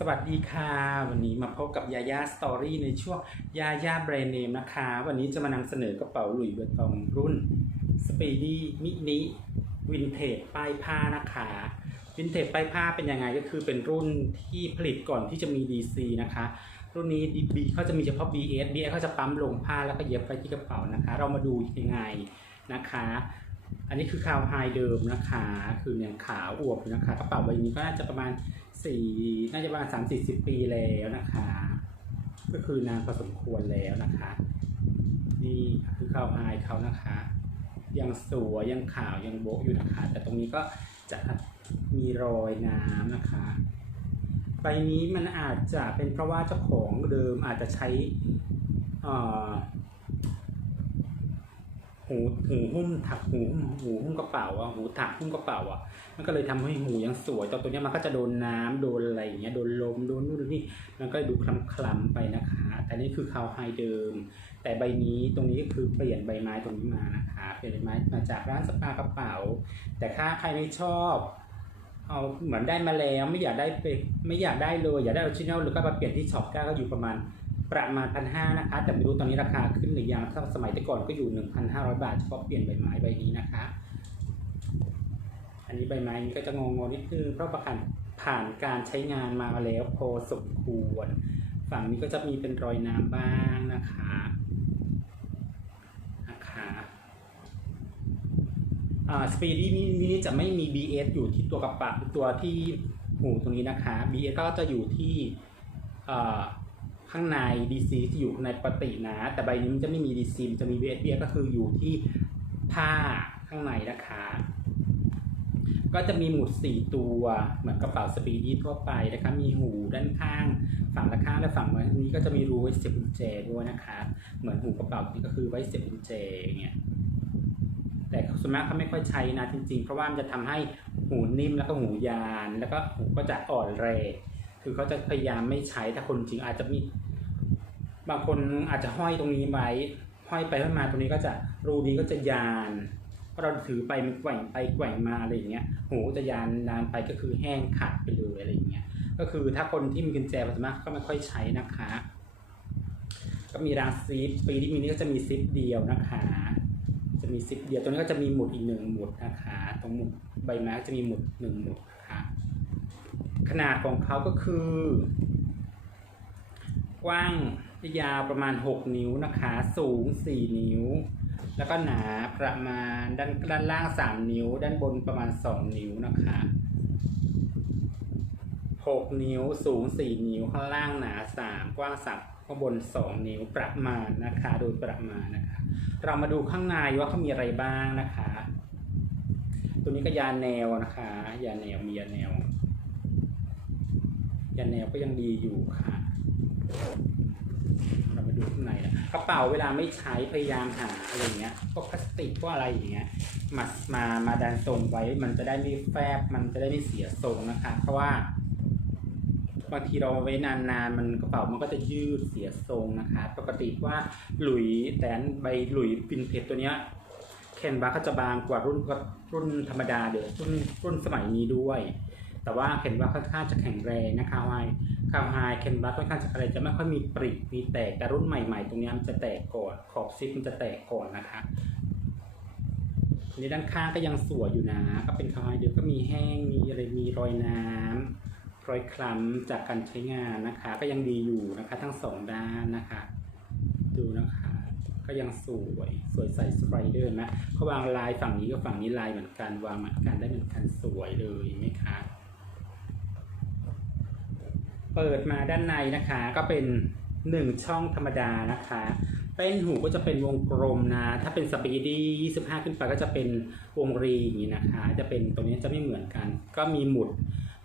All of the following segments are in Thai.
สวัสดีค่ะ วันนี้มาพบกับยาย่าสตอรี่ในช่วงยาย่าแบรนด์เนมนะคะ วันนี้จะมานำเสนอกระเป๋าหลุยส์วิตองรุ่น Speedy Mini Vintage ป้ายผ้านะคะวินเทจป้ายผ้าเป็นยังไงก็คือเป็นรุ่นที่ผลิตก่อนที่จะมี DC นะคะ รุ่นนี้ B เขาจะมีเฉพาะ BS BS เขาจะปั๊มลงผ้าแล้วก็เย็บไปที่กระเป๋านะคะ เรามาดูยังไงนะคะอันนี้คือคาวไฮเดิมนะคะ คือเนี่ยขาวอวบนะคะ กระเป๋าใบนี้ก็น่าจะประมาณ สี่น่าจะประมาณสามสี่สิบปีแล้วนะคะ ก็คือนานพอสมควรแล้วนะคะ นี่คือคาวไฮเขานะคะ ยังสวยยังขาวยังโบะอยู่นะคะ แต่ตรงนี้ก็จะมีรอยน้ำนะคะใบนี้มันอาจจะเป็นเพราะว่าเจ้าของเดิมอาจจะใช้อ่อ หูหูหุ้มถักหูหุ้มหูหุ้มกระเป๋าอะหูถักหุ้มกระเป๋าอะมันก็เลยทำให้หูยังสวยแต่ตัวเนี้ยมันก็จะโดนน้ำโดนอะไรอย่างเงี้ยโดนลมโดนนู่นโดนนี่มันก็ดูคล้ำๆไปนะคะ แต่นี่คือคาวไฮเดิม แต่ใบนี้ตรงนี้ก็คือเปลี่ยนใบไม้ตรงนี้มานะคะเปลี่ยนใบไม้มาจากร้านสปากระเป๋า แต่ถ้าใครไม่ชอบเอาเหมือนได้มาแล้วไม่อยากได้ไปไม่อยากได้เลยอยากได้ออริจินัลหรือก็มาเปลี่ยนที่ช็อปก็อยู่ประมาณ ประมาณพันห้านะคะ แต่ไม่รู้ตอนนี้ราคาขึ้นหรือยังถ้าสมัยแต่ก่อนก็อยู่หนึ่งพันห้าร้อยบาทเฉพาะเปลี่ยนใบไม้ใบนี้นะคะ อันนี้ใบไม้นี้ก็จะงงๆนิดนึงเพราะประกันผ่านการใช้งานมาแล้วพอสมควร ฝั่งนี้ก็จะมีเป็นรอยน้ำบ้างนะคะนะคะอ่าสปีดี้นี่นี่จะไม่มี BS อยู่ที่ตัวกระปะตัวที่หูตรงนี้นะคะ BS ก็จะอยู่ที่อ่า ข้างใน DC ที่อยู่ในปกตินะ แต่ใบนี้มันจะไม่มี DC มันจะมี BS BS ก็คืออยู่ที่ผ้าข้างในนะคะ ก็จะมีหมุด 4 ตัว เหมือนกระเป๋าสปีดี้ทั่วไปนะคะ มีหูด้านข้าง ฝั่งละข้างและฝั่งนี้ก็จะมีรูไว้เสียบกุญแจด้วยนะคะ เหมือนหูกระเป๋านี่ก็คือไว้เสียบกุญแจเงี้ยแต่ส่วนมากเขาไม่ค่อยใช้นะจริงๆ เพราะว่ามันจะทำให้หูนิ่มแล้วก็หูยาน แล้วก็หูก็จะอ่อนแรงคือเขาจะพยายามไม่ใช้ถ้าคนจริงอาจจะมี บางคนอาจจะห้อยตรงนี้ไว้ห้อยไปห้อยมาตรงนี้ก็จะรูนี้ก็จะยานเพราะเราถือไปมันแกว่งไปแกว่งมาอะไรอย่างเงี้ยหูจะยานนานไปก็คือแห้งขาดไปเลยอะไรอย่างเงี้ยก็คือถ้าคนที่มีกุญแจปัจจุบันก็ไม่ค่อยใช้นะคะ ก็มีรางซิปปีที่มีนี่ก็จะมีซิปเดียวนะคะ จะมีซิปเดียวตรงนี้ก็จะมีหมุดอีกหนึ่งหมุดนะคะ ตรงหมุดใบไม้ก็จะมีหมุดหนึ่งหมุดนะคะขนาดของเขาก็คือ กว้าง ยาวประมาณ 6 นิ้วนะคะ สูง 4 นิ้ว แล้วก็หนาประมาณด้านด้านล่าง 3 นิ้ว ด้านบนประมาณ 2 นิ้วนะคะ 6 นิ้วสูง 4 นิ้วข้างล่างหนา 3 กว้าง3ข้างบน 2 นิ้วประมาณนะคะ โดยประมาณนะคะ เรามาดูข้างในว่าเขามีอะไรบ้างนะคะ ตัวนี้ก็ยาแนวนะคะ ยาแนวมียาแนว ยาแนวก็ยังดีอยู่ค่ะ ดูข้างในนะกระเป๋าเวลาไม่ใช้พยายามหาอะไรเงี้ยพวกพลาสติกพวกอะไรอย่างเงี้ยมามามาดันทรงไว้ มันจะได้ไม่แฟบมันจะได้ไม่เสียทรงนะคะ เพราะว่าบางทีเราไว้นานๆ มันกระเป๋ามันก็จะยืดเสียทรงนะคะ ปกติว่าหลุยแต่อันใบหลุยวินเทจตัวเนี้ยแคนวาก็จะบางกว่ารุ่นรุ่นธรรมดาเดี๋ยวรุ่นรุ่นสมัยนี้ด้วย แต่ว่าเห็นว่าค่อนข้างจะแข็งแรงนะคะไฮคาวไฮเคนบัสค่อนข้างจะอะไรจะไม่ค่อยมีปริมีแตกแต่รุ่นใหม่ๆ ตรงนี้มันจะแตกก่อนขอบซิปมันจะแตกก่อนนะคะอันนี้ด้านข้างก็ยังสวยอยู่นะ ก็เป็นคาวไฮเดี๋ยวก็มีแห้งมีอะไรมีรอยน้ำรอยคล้ำจากการใช้งานนะคะ ก็ยังดีอยู่นะคะ ทั้งสองด้านนะคะ ดูนะคะ ก็ยังสวยสวยใสสไปเดอร์นะเขาวางลายฝั่งนี้กับฝั่งนี้ลายเหมือนกันวางเหมือนกันได้เหมือนกันสวยเลยไหมคะ เปิดมาด้านในนะคะ ก็เป็นหนึ่งช่องธรรมดานะคะ เป็นหูก็จะเป็นวงกลมนะ ถ้าเป็นสปีดี้25ขึ้นไปก็จะเป็นวงรีอย่างนี้นะคะ จะเป็นตรงนี้จะไม่เหมือนกัน ก็มีหมุด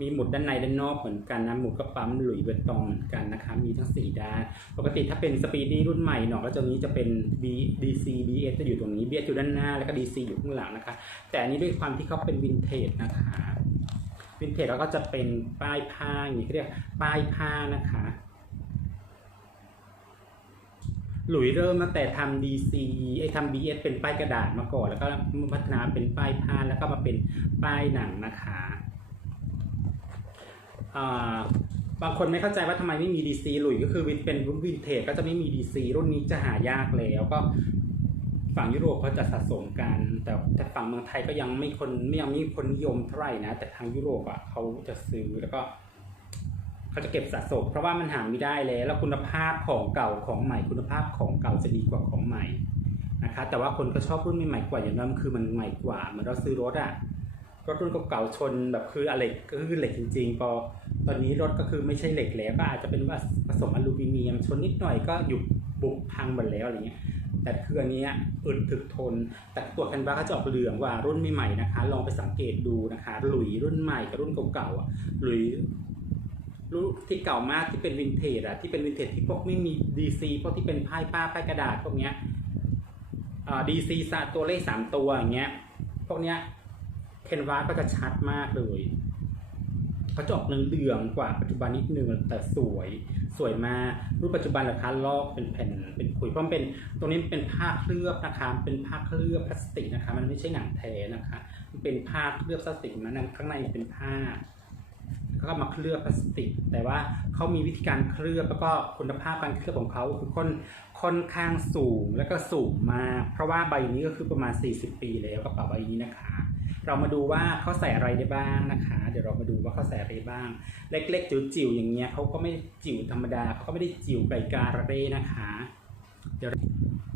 มีหมุดด้านในด้านนอกเหมือนกันนะ หมุดก็ปั๊มหลุยเวตตองเหมือนกันนะคะ มีทั้ง4ด้าน ปกติถ้าเป็นสปีดี้รุ่นใหม่หน่อก็จะนี้จะเป็น B DC BS จะอยู่ตรงนี้ BS อยู่ด้านหน้า แล้วก็ DC อยู่ข้างหลังนะคะ แต่อันนี้ด้วยความที่เขาเป็นวินเทจนะคะ วินเทจแล้วก็จะเป็นป้ายผ้าอย่างนี้เรียกป้ายผ้านะคะ หลุยเริ่มตั้งแต่ทำ DC ไอทำ BS เป็นป้ายกระดาษมาก่อน แล้วก็พัฒนาเป็นป้ายผ้าแล้วก็มาเป็นป้ายหนังนะคะบางคนไม่เข้าใจว่าทำไมไม่มีดีซีหลุยก็คือวินเป็นรุ่นวินเทจก็จะไม่มีดีซีรุ่นนี้จะหายากแล้วก็ ฝั่งยุโรปเขาจะสะสมกัน แต่แต่ฝั่งเมืองไทยก็ยังไม่คนไม่ยังไม่มีคนนิยมเท่าไหร่นะแต่ทางยุโรปอะเขาจะซื้อแล้วก็เขาจะเก็บสะสม เพราะว่ามันหาไม่ได้แล้ว แล้วคุณภาพของเก่าของใหม่ คุณภาพของเก่าจะดีกว่าของใหม่นะคะแต่ว่าคนก็ชอบรุ่นใหม่ๆกว่าอย่างนั้นคือมันใหม่กว่าเหมือนเราซื้อรถอะรถรุ่นเก่าๆชนแบบคืออะไรก็คือเหล็กจริงๆพอตอนนี้รถก็คือไม่ใช่เหล็กแล้วก็อาจจะเป็นว่าผสมอลูมิเนียมชนนิดหน่อยก็หยุดบุบพังหมดแล้วอะไรเงี้ย แต่คืออันนี้อึดถึกทน แต่ตัวแคนวาก็จะออกเหลืองกว่ารุ่นใหม่ๆนะคะ ลองไปสังเกตดูนะคะหลุยรุ่นใหม่กับรุ่นเก่าๆอะหลุยรุ่นที่เก่ามากที่เป็นวินเทจอะที่เป็นวินเทจที่พวกไม่มีดีซีพวกที่เป็นไพ่ป้าไพ่กระดาษพวกเนี้ยดีซีสตัวเลขสามตัวอย่างเงี้ยพวกเนี้ยเคนวาสก็จะชัดมากเลยเขาจะออกเหลืองกว่าปัจจุบันนิดนึงแต่สวย สวยมากรุ่นปัจจุบันราคาลอกเป็นแผ่นเป็นขุยเพราะมันเป็นตรงนี้เป็นผ้าเคลือบนะคะเป็นผ้าเคลือบพลาสติกนะคะ มันไม่ใช่หนังแท้นะคะ มันเป็นผ้าเคลือบพลาสติกนะข้างในเป็นผ้าแล้วก็มาเคลือบพลาสติก แต่ว่าเขามีวิธีการเคลือบแล้วก็คุณภาพการเคลือบของเขาคือค่อนค่อนข้างสูงแล้วก็สูงมาก เพราะว่าใบนี้ก็คือประมาณ 40 ปีแล้วกระเป๋าใบนี้นะคะ เรามาดูว่าเขาใส่อะไรได้บ้างนะคะ เดี๋ยวเรามาดูว่าเขาใส่อะไรบ้าง เล็กๆจิ๋วๆอย่างเงี้ยเขาก็ไม่จิ๋วธรรมดาเขาก็ไม่ได้จิ๋วไก่การะเร่นะคะ เดี๋ยว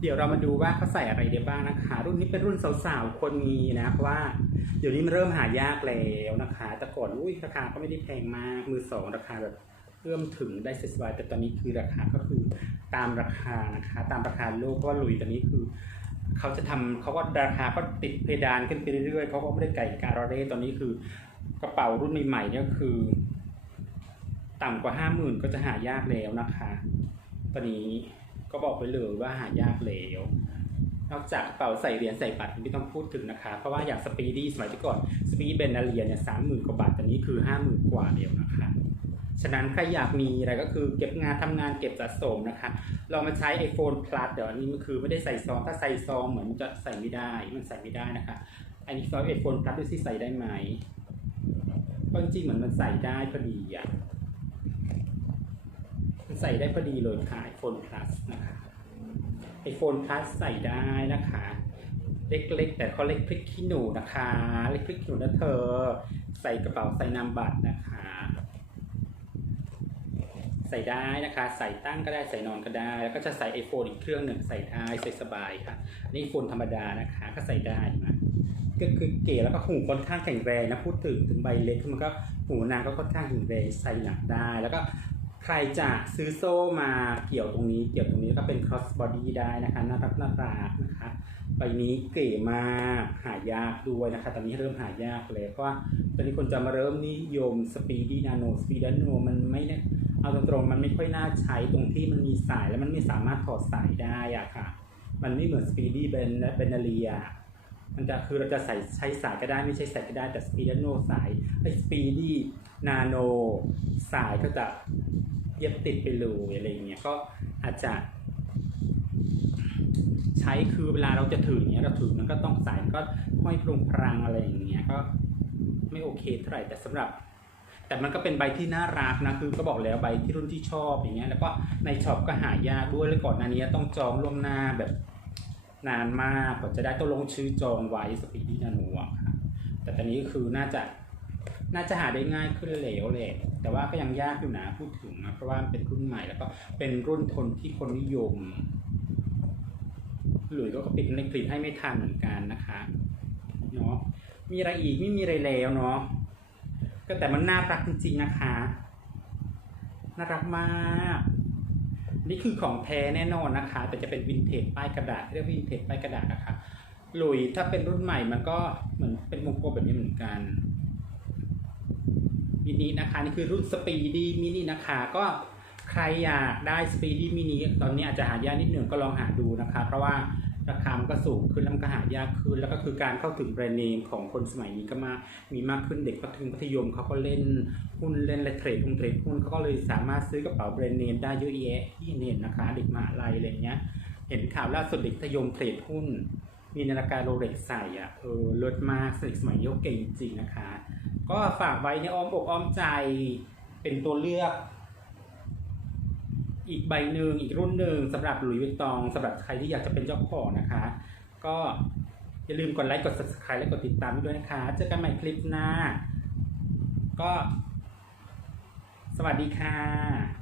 เดี๋ยวเรามาดูว่าเขาใส่อะไรได้บ้างนะคะ รุ่นนี้เป็นรุ่นสาวๆคนมีนะเพราะว่าเดี๋ยวนี้มันเริ่มหายากแล้วนะคะ แต่ก่อนอุ้ยราคาก็ไม่ได้แพงมากมือสองราคาแบบเอื้อมถึงได้สบายแต่ตอนนี้คือราคาก็คือตามราคานะคะ ตามราคาโลกเพราะว่าหลุยตอนนี้คือ เขาจะทำเขาก็ราคาก็ติดเพดานขึ้นไปเรื่อยๆเขาก็ไม่ได้ไก่การะเร่ตอนนี้คือกระเป๋ารุ่นใหม่ๆเนี่ยคือ ต่ำกว่าห้าหมื่นก็จะหายากแล้วนะคะ ตอนนี้ก็บอกไปเลยว่าหายากแล้วนอกจากกระเป๋าใส่เหรียญใส่บัตรไม่ต้องพูดถึงนะคะ เพราะว่าอย่างสปีดี้สมัยที่ก่อนสปีดเบนนาเรียเนี่ยสามหมื่นกว่าบาทตอนนี้คือห้าหมื่นกว่าเดียวนะคะ ฉะนั้นใครอยากมีอะไรก็คือเก็บงานทำงานเก็บสะสมนะคะ เรามาใช้ iPhone Plus เดี๋ยวอันนี้มันคือไม่ได้ใส่ซอง ถ้าใส่ซองเหมือนมันจะใส่ไม่ได้ มันใส่ไม่ได้นะคะ อันนี้ซอง iPhone Plus ดูสิใส่ได้ไหมก็จริงๆเหมือนมันใส่ได้พอดีอะมันใส่ได้พอดีเลยค่ะ iPhone Plus นะคะ iPhone Plus ใส่ได้นะคะ เล็กๆ แต่เขาเล็กพริกขี้หนูนะคะ เล็กพริกขี้หนูนะเธอ ใส่กระเป๋าใส่นามบัตรนะคะ ใส่ได้นะคะ ใส่ตั้งก็ได้ใส่นอนก็ได้ แล้วก็จะใส่ iPhone อีกเครื่องหนึ่งใส่ได้ใส่สบายค่ะ นี่ iPhone ธรรมดานะคะก็ใส่ได้นะก็คือเก๋แล้วก็หูค่อนข้างแข็งแรงนะพูดถึงถึงใบเล็กมันก็หูนางก็ค่อนข้างแข็งแรงใส่หนักได้ แล้วก็ใครจะซื้อโซ่มาเกี่ยวตรงนี้เกี่ยวตรงนี้ก็เป็น cross body ได้นะคะน่ารักน่ารักนะคะใบนี้เก๋มากหายากด้วยนะคะ ตอนนี้เริ่มหายากเลยเพราะว่าตอนนี้คนจะมาเริ่มนิยม speedy nano speedy nano มันไม่เนี่ย เอาตรงๆมันไม่ค่อยน่าใช้ตรงที่มันมีสายแล้วมันไม่สามารถถอดสายได้อะค่ะ มันไม่เหมือน Speedy Ben และเบนนเรียมันจะคือเราจะใส่ใช้สายก็ได้ไม่ใช้สายก็ได้แต่ Speedy Nano สายไอ้ Speedy Nano สายก็จะเย็บติดไปเลยอะไรอย่างเงี้ยก็อาจจะใช้คือเวลาเราจะถือเงี้ยเราถือมันก็ต้องสายก็ห้อยพรุงพรังอะไรอย่างเงี้ยก็ไม่โอเคเท่าไหร่แต่สำหรับ แต่มันก็เป็นใบที่น่ารักนะคือก็บอกแล้วใบที่รุ่นที่ชอบอย่างเงี้ยแล้วก็ในช็อปก็หายากด้วยแล้วก่อนหน้านี้ต้องจองล่วงหน้าแบบนานมากกว่าจะได้ต้องลงชื่อจองไว้สปีดดี้นาโนค่ะแต่ตอนนี้ก็คือน่าจะน่าจะหาได้ง่ายขึ้นเหลวแหละแต่ว่าก็ยังยากอยู่นะพูดถึงนะเพราะว่าเป็นรุ่นใหม่แล้วก็เป็นรุ่นทนที่คนนิยม หลุยก็ปิดในผลิตให้ไม่ทันเหมือนกันนะคะเนาะมีอะไรอีกไม่มีอะไรแล้วเนาะ ก็แต่มันน่ารักจริงๆนะคะน่ารักมากนี่คือของแท้แน่นอนนะคะ แต่จะเป็นวินเทจป้ายกระดาษเรียกวินเทจป้ายกระดาษนะคะหลุยถ้าเป็นรุ่นใหม่มันก็เหมือนเป็นวงกลมแบบนี้เหมือนกันมินินะคะนี่คือรุ่นสปีดีมินินะคะก็ใครอยากได้สปีดีมินิตอนนี้อาจจะหายากนิดหนึ่งก็ลองหาดูนะคะ เพราะว่า ราคามันก็สูงขึ้นแล้วมันก็หายากขึ้น แล้วก็คือการเข้าถึงแบรนด์เนมของคนสมัยนี้ก็มามีมากขึ้นเด็กก็ถึงมัธยมเขาก็เล่นหุ้นเล่นและเทรดหุ้นเทรดหุ้นเขาก็เลยสามารถซื้อกระเป๋าแบรนด์เนมได้เยอะแยะที่เน็ตนะคะ เด็กมหาลัยอะไรเงี้ย เห็นข่าวล่าสุดเด็กมัธยมเทรดหุ้น มีนาฬิกาโรเล็กใส่อะเออเลิศมากสนิทสมัยนี้ก็เก่งจริงนะคะ ก็ฝากไว้ในอ้อมอกอ้อมใจเป็นตัวเลือก อีกใบหนึ่งอีกรุ่นหนึ่งสำหรับหลุยส์วิตตองสำหรับใครที่อยากจะเป็นเจ้าของนะคะ ก็อย่าลืมกดไลค์กด subscribe และกดติดตามด้วยนะคะ เจอกันใหม่คลิปหน้า ก็ สวัสดีค่ะ